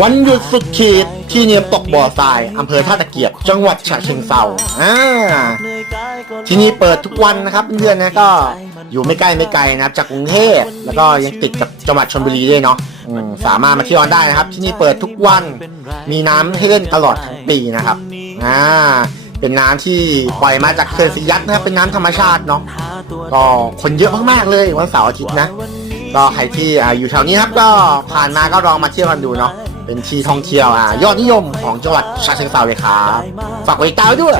วันหยุดสุดขีดที่เนียมตกบ่อทรายอำเภอท่าตะเกียบจังหวัดฉะเชิงเทราที่นี่เปิดทุกวันนะครับเพื่อนๆนะก็อยู่ไม่ใกล้ไม่ไกลนะครับจากกรุงเทพแล้วก็ยังติดกับจังหวัดชลบุรีด้วยเนาะสามารถมาเที่ยวได้นะครับที่นี่เปิดทุกวันมีน้ำให้เล่นตลอดทั้งปีนะครับเป็นน้ำที่ปล่อยมาจากเขื่อนศรียัดนะครับเป็นน้ำธรรมชาติเนาะก็คนเยอะมากๆเลยวันเสาร์อาทิตย์นะก็ใครที่อยู่แถวนี้ครับก็ผ่านมาก็ลองมาเที่ยวกันดูเนาะเป็นที่ท่องเที่ยวยอดนิยมของจังหวัดฉะเชิงเทราเลยครับฝากไว้ติดตามด้วย